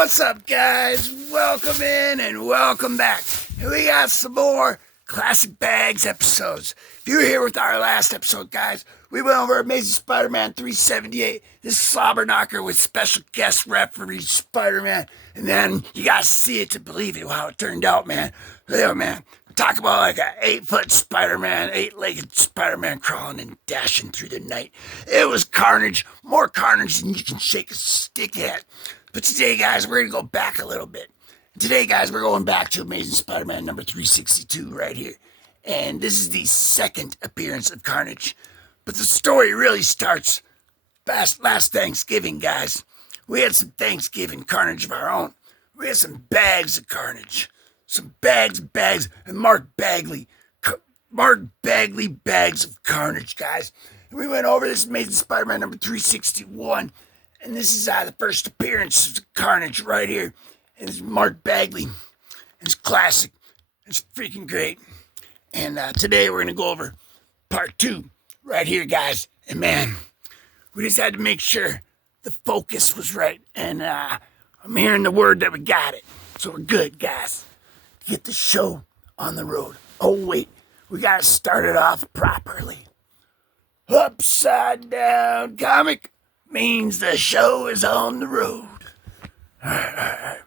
What's up, guys? Welcome in and welcome back. And we got some more Classic Bags episodes. If you were here with our last episode, guys, we went over Amazing Spider-Man 378. This slobber knocker with special guest referee Spider-Man. And then you gotta see it to believe it, how it turned out, man. Yeah, man. Talk about like an 8-foot Spider-Man, 8-legged Spider-Man crawling and dashing through the night. It was carnage, more carnage than you can shake a stick at. But today, guys, we're going to go back a little bit. Today, guys, we're going back to Amazing Spider-Man number 362 right here. And this is the second appearance of Carnage. But the story really starts last Thanksgiving, guys. We had some Thanksgiving Carnage of our own. We had some bags of Carnage. Some bags, and Mark Bagley bags of Carnage, guys. And we went over this Amazing Spider-Man number 361. And this is the first appearance of Carnage right here. And it's Mark Bagley. It's classic. It's freaking great. And today we're going to go over part 2 right here, guys. And man, we just had to make sure the focus was right. And I'm hearing the word that we got it. So we're good, guys. Get the show on the road. Oh, wait. We got to start it off properly. Upside down comic means the show is on the road. All right.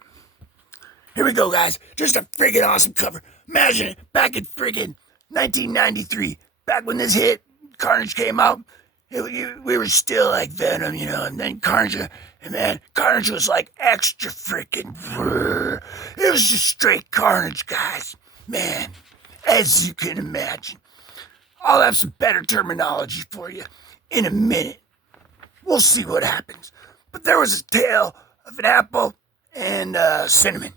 Here we go, guys. Just a friggin' awesome cover. Imagine it. Back in friggin' 1993. Back when this hit, Carnage came out, we were still like Venom, you know, and then Carnage, and man, Carnage was like extra freaking. It was just straight Carnage, guys. Man, as you can imagine. I'll have some better terminology for you in a minute. We'll see what happens. But there was a tale of an apple and cinnamon.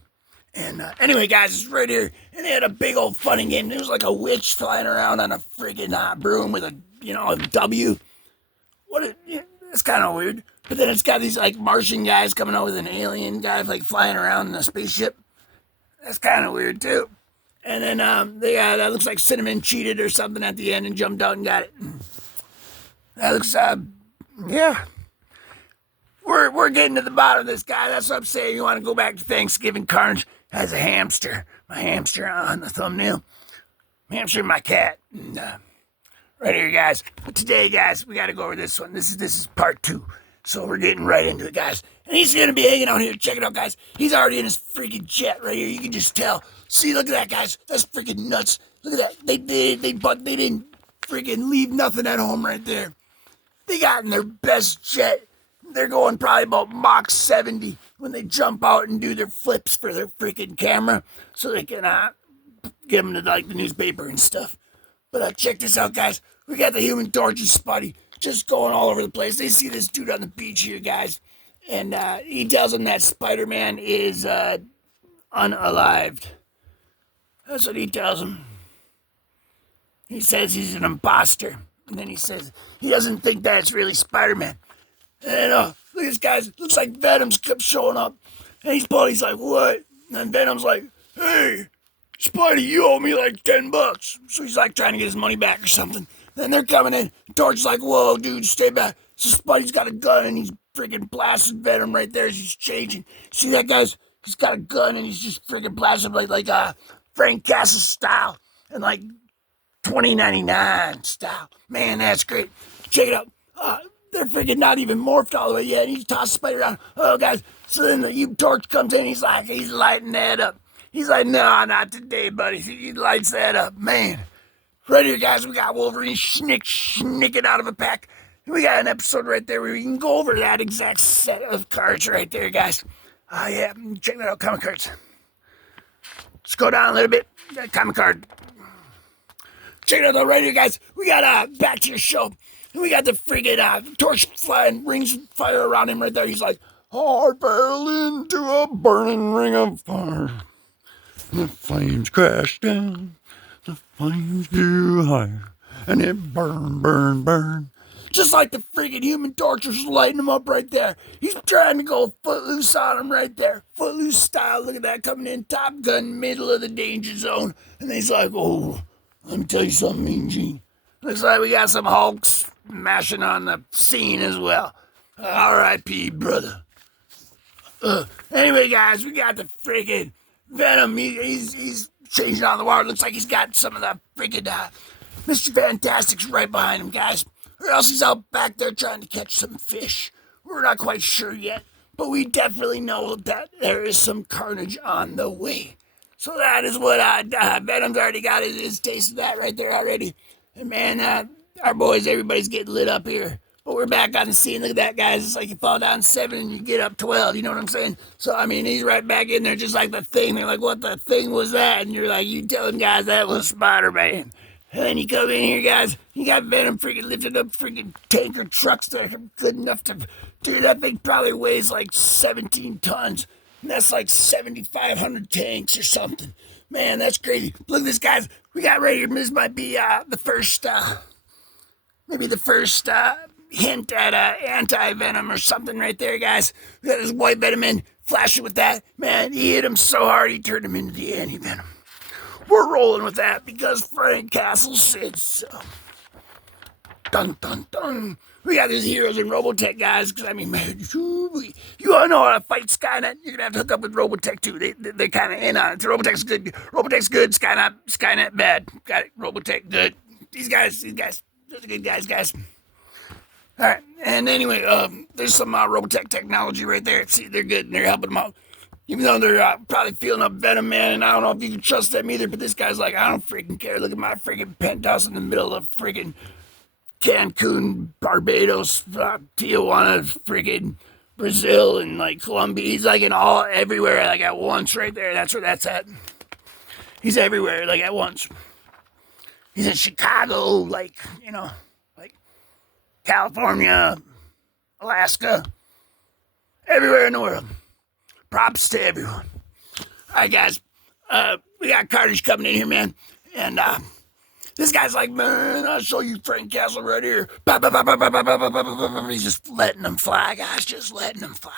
And anyway, guys, it's right here. And they had a big old fun and game. There was like a witch flying around on a friggin' broom with a W. It's kind of weird. But then it's got these like Martian guys coming out with an alien guy like flying around in a spaceship. That's kind of weird too. And then they got, looks like Cinnamon cheated or something at the end and jumped out and got it. That looks, yeah. We're getting to the bottom of this, guy. That's what I'm saying. You want to go back to Thanksgiving Carnage as a hamster. My hamster on the thumbnail. My hamster and my cat. And, right here, guys. But today, guys, we got to go over this one. This is part 2. So we're getting right into it, guys. And he's going to be hanging out here. Check it out, guys. He's already in his freaking jet right here. You can just tell. See, look at that, guys. That's freaking nuts. Look at that. They didn't freaking leave nothing at home right there. They got in their best jet. They're going probably about Mach 70 when they jump out and do their flips for their freaking camera so they can get them to like the newspaper and stuff. But check this out, guys. We got the Human Torch and Spidey just going all over the place. They see this dude on the beach here, guys. And he tells them that Spider-Man is unalived. That's what he tells them. He says he's an imposter. And then he says he doesn't think that it's really Spider-Man. And look at this, guys. Looks like Venom's kept showing up. And he's like, what? And then Venom's like, hey, Spidey, you owe me like $10. So he's like trying to get his money back or something. Then they're coming in. Torch's like, whoa, dude, stay back. So Spidey's got a gun and he's freaking blasting Venom right there as he's changing. See that, guys? He's got a gun and he's just freaking blasting like Frank Castle style and like 2099 style. Man, that's great. Check it out. They're freaking not even morphed all the way yet. He's tossing Spidey around. Oh, guys. So then the Torch comes in. He's lighting that up. He's like, no, not today, buddy. He lights that up. Man. Right here, guys, we got Wolverine snicking out of a pack. We got an episode right there where we can go over that exact set of cards right there, guys. Yeah, check that out, comic cards. Let's go down a little bit. That comic card. Check it out, though, right here, guys. We got back to your show. We got the friggin' Torch flying, rings of fire around him right there. He's like, I fell into a burning ring of fire. The flames crashed down. The flames grew higher. And it burn. Just like the friggin' Human Torch is lighting him up right there. He's trying to go footloose on him right there. Footloose style. Look at that coming in. Top Gun, middle of the danger zone. And he's like, oh, let me tell you something, Mean Gene. Looks like we got some Hulks mashing on the scene as well. R.I.P., brother. Anyway, guys, we got the freaking Venom. He's changing on the water. Looks like he's got some of the freaking Mr. Fantastic's right behind him, guys. Or else he's out back there trying to catch some fish. We're not quite sure yet, but we definitely know that there is some carnage on the way. So that is what Venom's already got his taste of that right there already. And man, our boys, everybody's getting lit up here. But we're back on the scene. Look at that, guys. It's like you fall down 7 and you get up 12. You know what I'm saying? So, I mean, he's right back in there just like the Thing. They're like, what the Thing was that? And you're like, you telling guys that was Spider-Man. And then you come in here, guys. You got Venom freaking lifting up freaking tanker trucks that are good enough to... Dude, that thing probably weighs like 17 tons. And that's like 7,500 tanks or something. Man, that's crazy. Look at this, guys. We got right here. This might be the first... maybe the first... hint at anti-venom or something right there, guys. We got this white Venom in, flashing with that. Man, he hit him so hard he turned him into the anti-venom. We're rolling with that because Frank Castle said so. Dun, dun, dun. We got these heroes in Robotech, guys, because, I mean, man, you all know how to fight Skynet. You're going to have to hook up with Robotech, too. They're kind of in on it. So Robotech's good. Skynet bad. Got it. Robotech, good. These guys, those are good guys. All right, and anyway, there's some Robotech technology right there. See, they're good, and they're helping them out. Even though they're probably feeling up Venom, man, and I don't know if you can trust them either, but this guy's like, I don't freaking care. Look at my freaking penthouse in the middle of freaking Cancun, Barbados, Tijuana, freaking Brazil, and, like, Colombia. He's, like, everywhere, like, at once right there. That's where that's at. He's everywhere, like, at once. He's in Chicago, like, you know, California, Alaska, everywhere in the world. Props to everyone. All right, guys. We got Carnage coming in here, man. And this guy's like, man, I'll show you Frank Castle right here. He's just letting them fly, guys. Just letting them fly.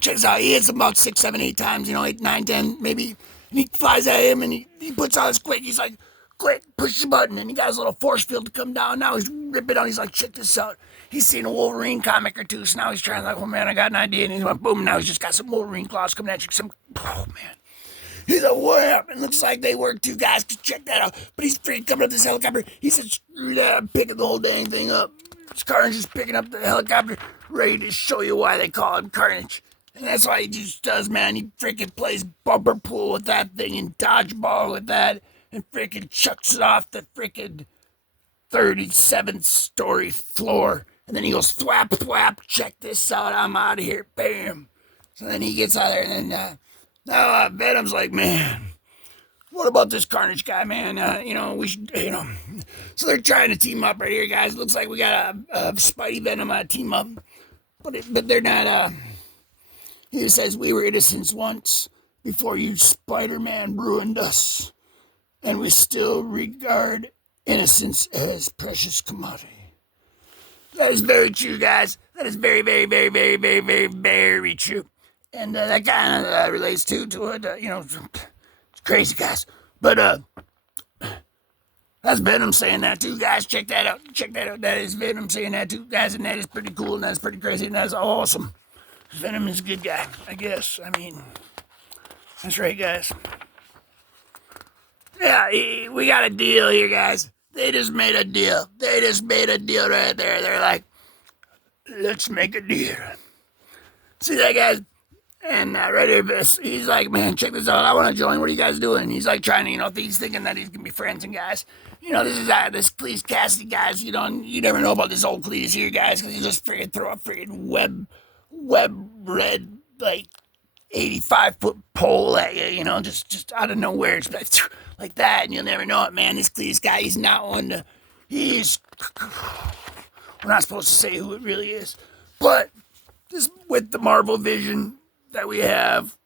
Check this out. He hits him about 6, 7, 8 times, 8, 9, 10, maybe. And he flies at him, and he puts on his quick. He's like, quick, push the button, and he got his little force field to come down. Now he's ripping on. He's like, check this out. He's seen a Wolverine comic or two, so now he's trying like, oh man, I got an idea. And he's like, boom, now he's just got some Wolverine claws coming at you. Oh man. He's like, what? It looks like they work too, guys. Check that out. But he's freaking coming up this helicopter. He said, screw that, I'm picking the whole dang thing up. Carnage is picking up the helicopter, ready to show you why they call him Carnage. And that's why he just does, man. He freaking plays bumper pool with that thing and dodgeball with that. And freaking chucks it off the freaking 37th story floor. And then he goes, thwap, thwap, check this out, I'm out of here, bam. So then he gets out there, and then now Venom's like, man, what about this Carnage guy, man? We should, So they're trying to team up right here, guys. Looks like we got a Spidey Venom team up. But they're not, he says, we were innocents once before you Spider-Man ruined us. And we still regard innocence as precious commodity. That is very true, guys. That is very, very, very, very, very, very, very true. And that kind of relates to it. It's crazy, guys. But that's Venom saying that too, guys. Check that out. That is Venom saying that too, guys. And that is pretty cool, and that's pretty crazy, and that's awesome. Venom is a good guy, I guess. I mean, that's right, guys. Yeah, we got a deal here, guys. They just made a deal. Right there. They're like, let's make a deal. See that, guys? And right here, he's like, man, check this out. I want to join. What are you guys doing? And he's like trying to, he's thinking that he's going to be friends and guys. This is this Cleese Cassidy, guys. You never know about this old Cleese here, guys, because he just freaking throw a freaking web red, like, 85-foot pole at you, just out of nowhere. It's like that, and you'll never know it, man. This Cleese guy, he's not one to... We're not supposed to say who it really is. But just with the Marvel vision that we have,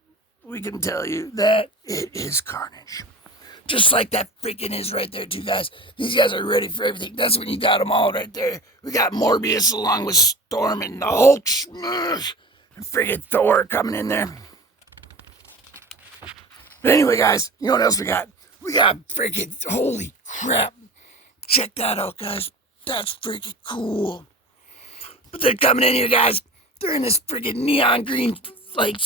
we can tell you that it is Carnage. Just like that freaking is right there, too, guys. These guys are ready for everything. That's when you got them all right there. We got Morbius along with Storm and the Hulk smash. And freaking Thor coming in there. But anyway, guys, you know what else we got? We got freaking, holy crap. Check that out, guys. That's freaking cool. But they're coming in here, guys. They're in this freaking neon green, like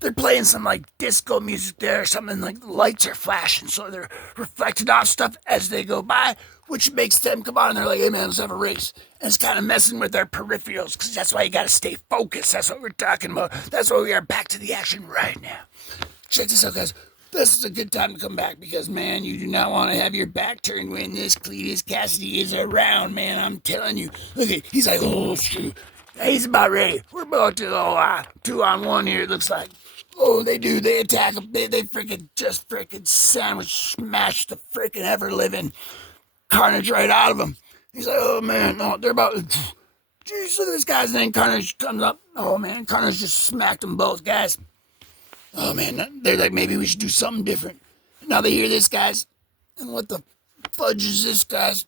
they're playing some like disco music there or something, like the lights are flashing, so they're reflecting off stuff as they go by, which makes them come on and they're like, hey man, let's have a race. And it's kind of messing with their peripherals, because that's why you gotta stay focused. That's what we're talking about. That's why we are back to the action right now. Check this out, guys. This is a good time to come back, because, man, you do not want to have your back turned when this Cletus Cassidy is around, man. I'm telling you. Look at, he's like, oh, shoot. He's about ready. We're about to go 2-on-1 here, it looks like. Oh, they do. They attack him. They freaking just freaking smash the freaking ever-living Carnage right out of him. He's like, oh, man, no, they're about... Jeez, look at this guy's name. Carnage comes up. Oh, man, Carnage just smacked them both, guys. Oh, man, they're like, maybe we should do something different. Now they hear this, guys. And what the fudge is this, guys?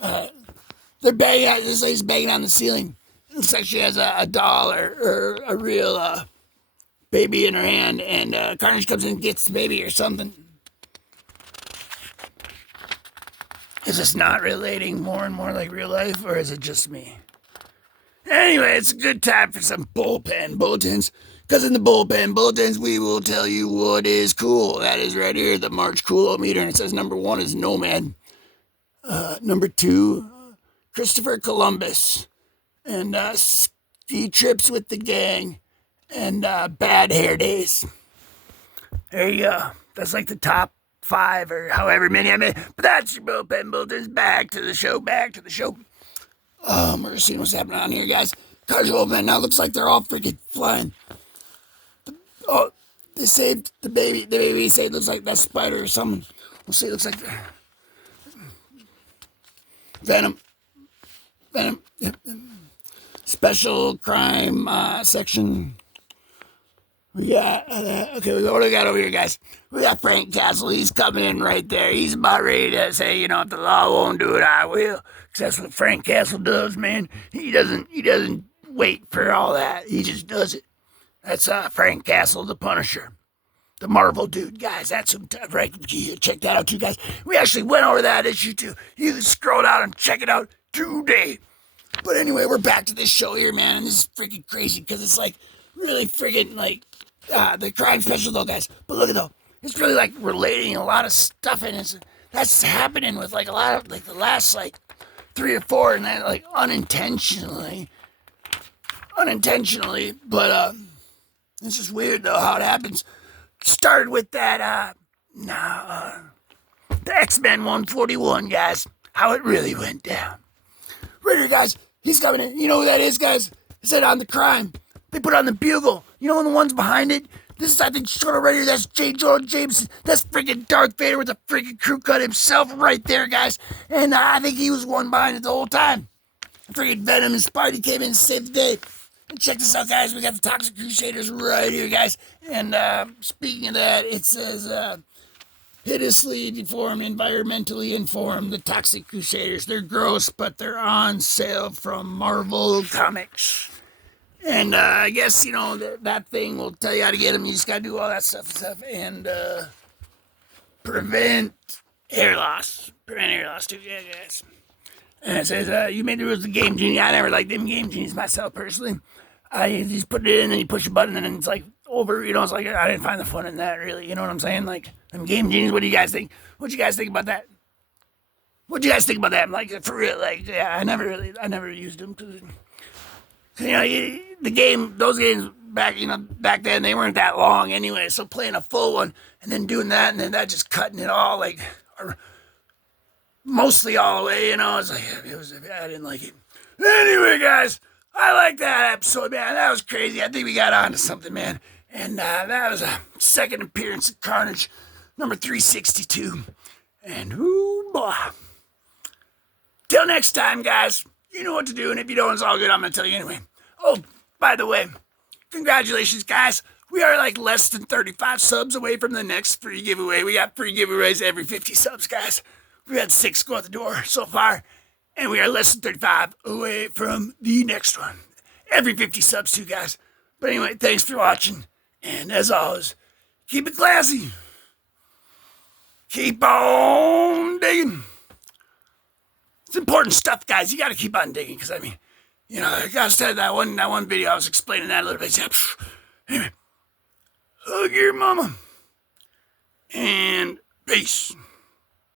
They're banging out, this lady's banging on the ceiling. It looks like she has a doll or a real baby in her hand. And Carnage comes in and gets the baby or something. Is this not relating more and more like real life, or is it just me? Anyway, it's a good time for some bullpen bulletins. Because in the bullpen bulletins, we will tell you what is cool. That is right here, the March Cool-O-Meter. And it says number 1 is Nomad. Number 2, Christopher Columbus. And ski trips with the gang. And bad hair days. There you go. That's like the top 5 or however many I made. But that's your bullpen bulletins. Back to the show. We're seeing what's happening on here, guys. Casual man, now looks like they're all freaking flying. Oh, they saved the baby. The baby saved, looks like that spider or something. We'll see, it looks like Venom. Yep. Special crime section. We got, okay, what do we got over here, guys? We got Frank Castle. He's coming in right there. He's about ready to say, you know, if the law won't do it, I will. Because that's what Frank Castle does, man. He doesn't wait for all that. He just does it. That's Frank Castle, the Punisher. The Marvel dude, guys. That's some right. Check that out, too, guys. We actually went over that issue, too. You can scroll down and check it out today. But anyway, we're back to this show here, man. And this is freaking crazy, because it's like really freaking like the crime special, though, guys. But look at though. It's really like relating a lot of stuff, and that's happening with like a lot of like the last like 3 or 4, and then like unintentionally. But it's just weird though how it happens. Started with that the X-Men 141, guys. How it really went down. Right here, guys. He's coming in. You know who that is, guys? It said on the crime. They put on the bugle. You know the ones behind it? This is, I think, sort of right here. That's J. Jonah Jameson. That's freaking Darth Vader with a freaking crew cut himself right there, guys. And I think he was one behind it the whole time. Freaking Venom and Spidey came in and saved the day. And check this out, guys. We got the Toxic Crusaders right here, guys. And speaking of that, it says, hideously deformed, environmentally informed, the Toxic Crusaders. They're gross, but they're on sale from Marvel Comics. And I guess, you know, that thing will tell you how to get them. You just got to do all that stuff. And prevent hair loss. Prevent hair loss, too. Yeah, guys. And it says, you made the rules of the Game Genie. I never liked them Game Genies myself, personally. You just put it in and you push a button and then it's like over. You know, it's like, I didn't find the fun in that, really. You know what I'm saying? Like, them Game Genies, what do you guys think? What do you guys think about that? What do you guys think about that? I'm like, for real, like, yeah, I never used them because, you know, those games back then, they weren't that long anyway. So playing a full one and then doing that and then that just cutting it all, like, mostly all the way, you know, it's like, I didn't like it. Anyway, guys, I like that episode, man. That was crazy. I think we got onto something, man. And that was a second appearance of Carnage, number 362. And ooh, boy. Till next time, guys, you know what to do. And if you don't, it's all good. I'm going to tell you anyway. Oh, by the way, congratulations, guys. We are like less than 35 subs away from the next free giveaway. We got free giveaways every 50 subs, guys. We had 6 go out the door so far. And we are less than 35 away from the next one. Every 50 subs too, guys. But anyway, thanks for watching. And as always, keep it classy. Keep on digging. It's important stuff, guys. You got to keep on digging. Because, I mean, you know, I got to say that one video, I was explaining that a little bit. Hug your mama. And peace.